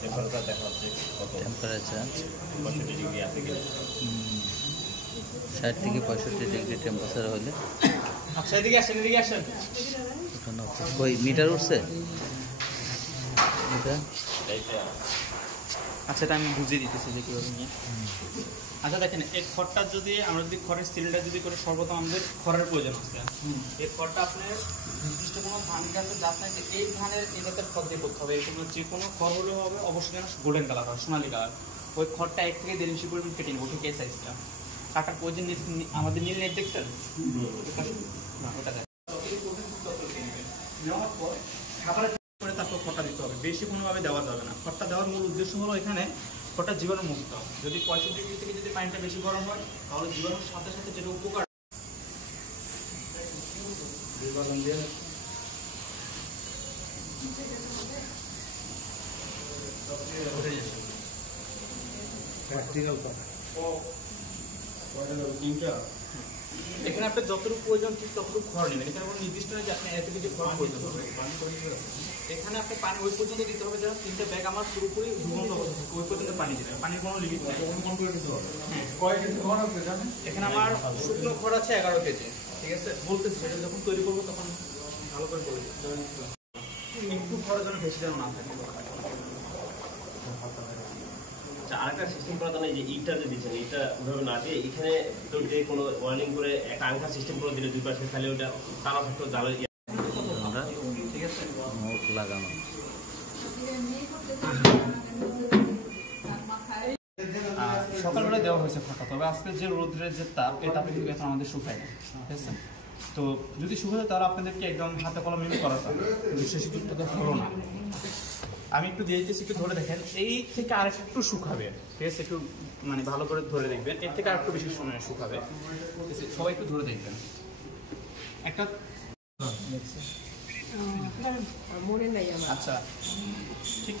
Temperature দেখা হচ্ছে কত টেম্পারেচার 65 ডিগ্রি আছে কিনা 60 থেকে 65 ডিগ্রি টেম্পারেচার হলে আচ্ছা এদিকে আসেন উঠানো হচ্ছে। কই মিটার উঠছে এটা? আচ্ছা এটা আমি বুঝিয়ে দিতেছি যে কীভাবে নিয়ে। আচ্ছা দেখেন এই খড়টা যদি আমরা যদি খড়ের সিলিন্ডার যদি করে সর্বপ্রথম আমাদের খড়ের প্রয়োজন আছে। এই খড়টা আপনার নির্দিষ্ট কোনো ধান গাছের জাত নাই যে এই ধানের এই জাতের খড় দিয়ে করতে হবে, এরকম যে কোনো খড় হলেও হবে, অবশ্যই যেন গোল্ডেন কালার হয়, সোনালি কালার। ওই খড়টা 1 থেকে 1.5 ইঞ্চি পরিমাণ কেটে নেবো, ঠিক এই সাইজটা। কাটার প্রয়োজন আমাদের নীল নেট দেখছেন না, ওটা দেখ নেওয়ার পর খাবারের করে তারপর খড়টা দিতে হবে, বেশি কোনোভাবে দেওয়া যাবে না। খড়টা দেওয়ার মূল উদ্দেশ্য হলো এখানে খড়টা জীবাণু মুক্ত। যদি 65 ডিগ্রি থেকে যদি পানিটা বেশি গরম হয় তাহলে জীবাণুর সাথে সাথে যেটা উপকার এখানে আপনার যতটুকু প্রয়োজন ঠিক ততটুকু খড় নেবেন। এখানে কোনো নির্দিষ্ট নয় যে আপনি এত কিছু খড় প্রয়োজন হবে। এখানে আপনি পানি ওই পর্যন্ত দিতে হবে যেন 3টে ব্যাগ আমার পুরোপুরি ডুবন্ত অবস্থা থাকে, ওই পর্যন্ত পানি দিতে হবে। পানির কোনো লিমিট নেই। এখানে আমার শুকনো খড় আছে 11 কেজি, ঠিক আছে। বলতেছি সেটা যখন তৈরি করবো তখন ভালো করে বলবো, একটু খড়ের জন্য বেশি যেন না থাকে। আচ্ছা আরেকটা সিস্টেম করা তো নেই যে ইটটা যে দিচ্ছেন ইটটা ওইভাবে না দিয়ে এখানে তো যে কোনো ওয়ার্নিং করে একটা আংকার সিস্টেম করে দিলে দুই পাশে তাহলে ওটা তারা থাকতো জালের আমরা ঠিক আছে মুখ লাগানো সকালবেলা দেওয়া হয়েছে খড়টা, তবে আজকে যে রোদ্রের যে তাপ, এই তাপে কিন্তু এখন আমাদের শুকায় না, ঠিক আছে। তো যদি শুকায় তাহলে আপনাদেরকে একদম হাতে কলমে করাতে হবে, বিশেষযুক্ত তো হলো না। আমি একটু দিয়ে দিচ্ছি, একটু ধরে দেখেন, এই থেকে আর একটু শুকাবে, ঠিক আছে। একটু মানে ভালো করে ধরে দেখবেন, এর থেকে আর একটু বেশি সময় শুকাবে, ঠিক আছে। সবাই একটু ধরে দেখবেন একটা। মনে নাই আমার। আচ্ছা ঠিক